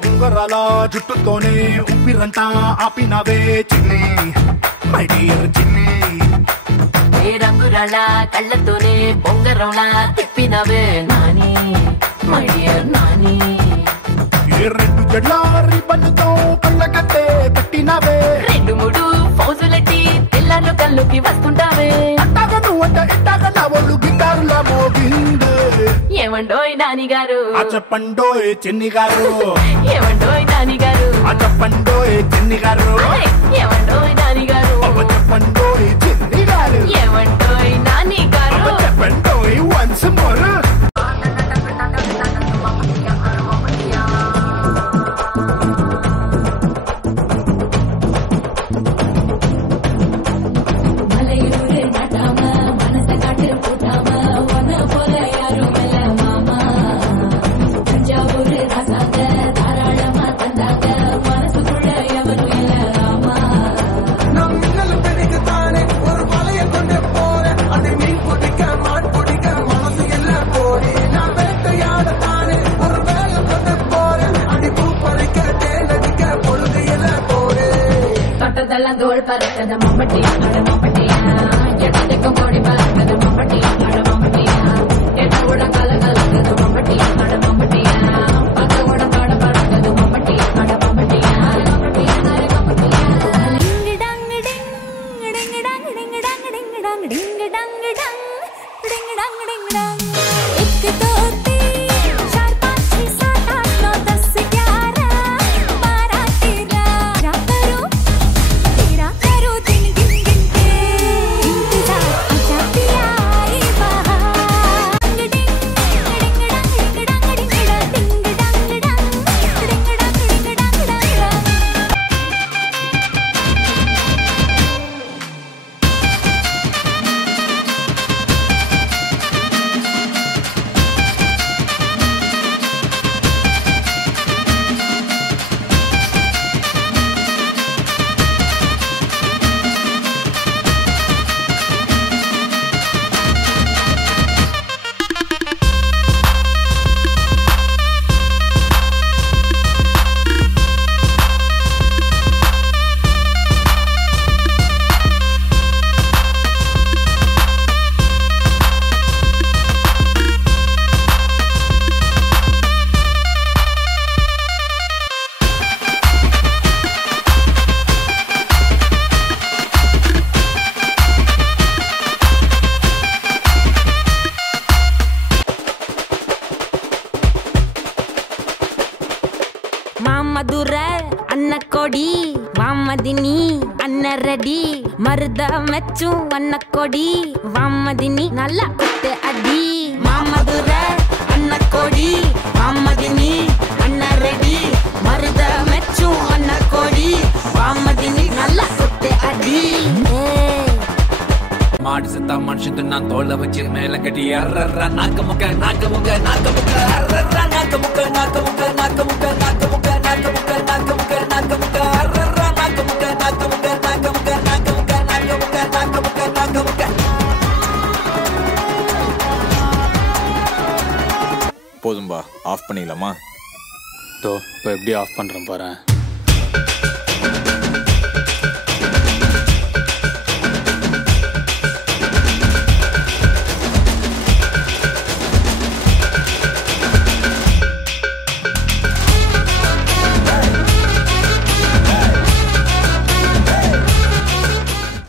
ఉంగరాల జుట్టుతోనే ఉప్పిరంతా ఆపినవే చిన్ని my dear చిన్ని ఏ రంగురాళ్ళ కళ్ళతోనే బొంగరంలా తిప్పినవే నాని మై డియర్ నాని ఏ రెండు జడ్ల రిబ్బన్తో కళ్ళకట్టే కట్టినవే రెండు మూడు ఫౌజులెట్టి తెల్లారు కళ్ళుకి వస్తుంటావే అట్టాగా నువ్వంట ఇట్టాగా నా ఒళ్ళు గిటారులా మోగిందే ఏమండోయ్ నాని గారు ఆ చెప్పండోయ్ చిన్ని గారు ఏమండోయ్ నాని గారు ఆ చెప్పండోయ్ చిన్ని గారు ఏమండోయ్ నాని గారు చెప్పండోయ్ చిన్ని గారు ఏమండోయ్ నాని గారు చెప్పండోయ్ వన్స్ మోర్ தோல் பறக்கத மம்பட்டி அட மம்பட்டியா எட்டக்கும் கோடி பறக்கத மம்பட்டி அட மம்பட்டியா எட்டோட கால கலக்கது மம்பட்டி அட மம்பட்டியா பக்கோட பாட பறக்கது மம்பட்டி அட மம்பட்டியா மம்பட்டியா அட மம்பட்டியா டிங் டங் டிங் டிங் டங் டிங் டங் டிங் டங் டிங் டங் டங் டிங் டங் டிங் டங் एक दो तीन चार पाँच छह सात आठ नौ 10 11 12 13 करो तेरा करो दिन गिन गिन के इंतजार आजा पिया आई बहार डिंग डिंग डंग डिंग डंग डिंग डंग डिंग डंग डिंग डंग डिंग மதுர அன்ன கொடி வாமதினி அன்ன ரெடி மருத மெச்சும் அன்ன கொடி வாமதினி நல்லா குத்து அடி மாமதுர அன்ன கொடி வாமதினி அன்ன ரெடி மருத மெச்சும் அன்ன கொடி வாமதினி நல்லா குத்து அடி மாடு செத்தா மனுஷன் நான் தோலை வச்சு மேல கட்டி அர்ற நாக்க முக்க நாக்க முக்க நாக்க முக்க அர்ற நாக்க முக்க நாக்க முக்க நாக்க முக்க நாக்க முக்க நாக்க முக்க நாக்க முக்க நாக்க முக்க அர்ற நாக்க முக்க நாக்க முக்க நாக்க முக்க நாக்க முக்க நாக்க முக்க நாக்க முக்க நாக்க முக்க. போதும்பா, ஆஃப் பண்ணிடலாமா? இப்போ எப்படி ஆஃப் பண்றேன் பாரு.